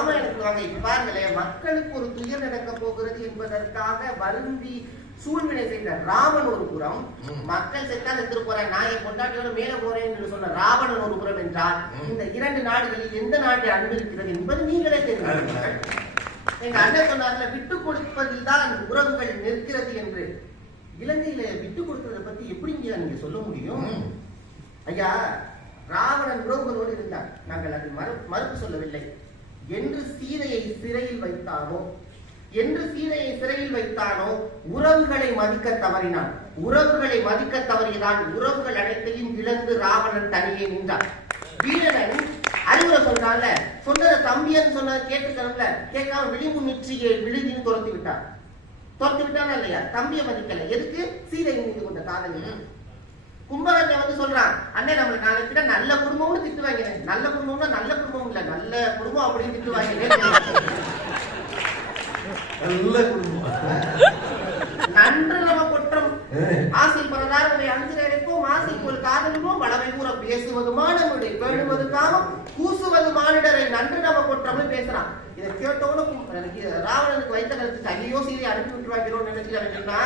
ராமாயணத்துக்கு வாங்க இப்ப பாருங்களேன் மக்களுக்கு ஒரு துயர் நடக்க போகிறது என்பதற்காக வருந்தி சூழ்நிலை செய்த ராமன் ஒரு புறம். மக்கள் செத்தா செத்துட்டு போறேன் நான் என் பொண்டாட்டியோட மேல போறேன் என்று சொன்ன ராவணன் ஒரு புறம் என்றால். இந்த இரண்டு நாடுகளில் எந்த நாட்டை அன்பு இருக்கிறது என்பது நீங்களே தெரிந்து எங்க அண்ணன் சொன்னார்ல விட்டு கொடுப்பதில் தான் உறவுகள் நிற்கிறது என்று. இலங்கையில விட்டு கொடுக்கறத பத்தி எப்படிங்க நீங்க சொல்ல முடியும். ஐயா ராவணன் உறவுகளோடு இருந்தார் நாங்கள் அது மறு மறுப்பு சொல்லவில்லை. என்று சீதையை சிறையில் வைத்தானோ? என்று சீதையை சிறையில் வைத்தானோ? உறவுகளை மதிக்க தவறினான். உறவுகளை மதிக்க தவறியதான் உறவுகள் அனைத்தையும் இழந்து ராவணன் தனியே நின்றான். வீரன் அறிவுரை சொல்றான்ல சொன்னத தம்பியன்னு சொன்னதை கேட்டுக்கணும்ல கேட்காம விழிமுன்னிற்றியை விழுதின்னு துரத்தி விட்டான். துரத்தி விட்டானா இல்லையா? தம்பியை மதிக்கல. எதுக்கு? சீதை மீது கொண்ட காதலி கும்பகர்ணன் வந்து சொல்றான் அண்ணே நம்மளுக்கு நாளை பின்ன நல்ல குடும்பம்னு திட்டுவாங்க நல்ல குடும்பம்னா நல்ல குடும்பம் இல்ல நல்ல குடும்பம் அப்படின்னு திட்டுவாங்க. நல்ல குடும்பம். நன்று நம குற்றம். ஆசை பரதார் உடைய அஞ்சு அழைப்போம் ஆசைக்கு ஒரு காதலுமோ வளமை கூற பேசுவதுமான நம்முடைய பேணுவது காமம் கூசுவது மானிடரை நன்று நம குற்றம்னு பேசுறான். இதை கேட்டோன்னு கு- எனக்கு ராவணனுக்கு வைத்த கருத்து ஐயோ சீதை அனுப்பி விட்டுருவாங்கிறோம்னு நினைச்சுக்கிறேன்னா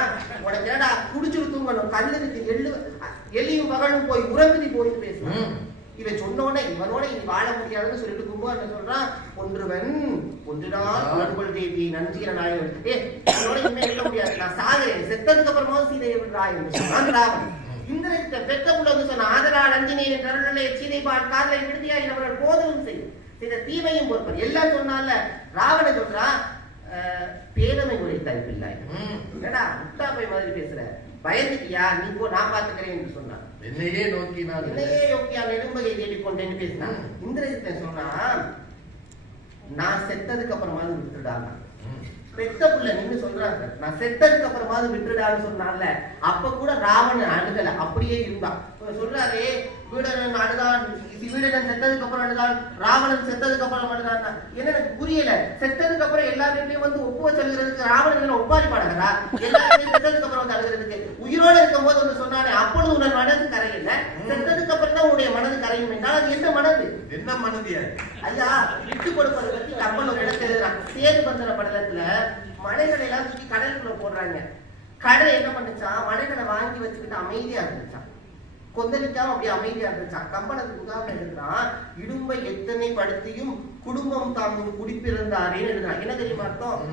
உனக்கு என்னடா குடிச்சிட்டு தூங்கணும் கல்லனுக்கு எள்ளு எள்ளியும் மகளும் போய் உறங்குதி போய் பேசுவான். இவன் சொன்னோட இவனோட இனி வாழ முடியாதுன்னு சொல்லிட்டு கும்பகர்ணன் சொல்றான் ஒன்றுவன் ஒன்றுதான் புலன்கொள் தேவி நஞ்சிர நாயகன் ஏ இவனோட இன்னும் இருக்க முடியாது. நான் சாகிறேன் செத்ததுக்கு அப்புறமா சீதையை விடுறா என்று சொன்னான் இந்திரத்தை பெற்ற புள்ள வந்து சொன்ன ஆதலால் அஞ்சனேயன் கருணலை சீதை பால் காதலை விடுதியாய் அவர்கள் போதவும் செய்யும். செய்த தீமையும் பொறுப்பர் எல்லாம் சொன்னால ராவணன் சொல்றான் பேதமை உடைத்தாய் பிள்ளாய் ம். என்னடா முட்டாப்பை மாதிரி பேசுற பயந்துட்டியா நீ போ நான் பாத்துக்கிறேன் என்று சொன்னான் என்னையே நோக்கி நான் என்னையே யோக்கியா நெடும்பகை தேடிக் கொண்டேன்னு பேசினான். இந்திரஜித்தன் சொன்னா நான் செத்ததுக்கு அப்புறமாவது விட்டுடாங்க. பெத்த புள்ள நின்னு சொல்றாங்க. நான் செத்ததுக்கு அப்புறமாவது விட்டுடான்னு சொன்னான்ல. அப்ப கூட ராவணன் அழுகல. அப்படியே இருந்தான் சொல்றாரு வீடனன் அழுதான். இது வீடனன் செத்ததுக்கு அப்புறம் அழுதான். ராவணன் செத்ததுக்கு அப்புறம் அழுதான் என்ன எனக்கு புரியல. செத்ததுக்கு அப்புறம் எல்லா வீட்லயும் வந்து ஒப்புவ சொல்கிறதுக்கு ராவணன் ஒப்பாரி பாடகரா எல்லா வீட்லயும் செத்ததுக்கு அப்புறம் வந்து அழுகிறதுக்கு. உயிரோட இருக்கும் போது வந்து சொன்னானே அப்பொழுது உன் மனது கரையில. செத்ததுக்கு அப்புறம் தான் உன்னுடைய மனது கரையும். என்றால் அது என்ன மனது? என்ன மனதியா ஐயா விட்டு கொடுப்பதை பத்தி எழுதுறான் சேது பந்தர படலத்துல மலைகளை எல்லாம் தூக்கி கடலுக்குள்ள போடுறாங்க. கடல் என்ன பண்ணுச்சான் மலைகளை வாங்கி வச்சுக்கிட்டு அமைதியா இருந்துச்சான் கொந்தளிக்காம அப்படி அமைதியா இருந்துச்சான் கம்பளத்துக்கு உதாரணம் எழுதுறான் இடும்பை எத்தனை படுத்தியும் குடும்பம் தாங்கும் குடிப்பிறந்தாரேன்னு எழுதுறான். என்ன தெரியுமா அர்த்தம்.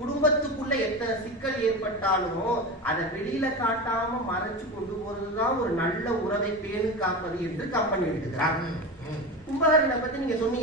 குடும்பத்துக்குள்ள எத்தனை சிக்கல் ஏற்பட்டாலும் அதை வெளியில காட்டாம மறைச்சு கொண்டு போறதுதான் ஒரு நல்ல உறவை பேணு காப்பது என்று கம்பெனி. ம். கும்பகர்ணனை பத்தி நீங்க சொன்னீங்க.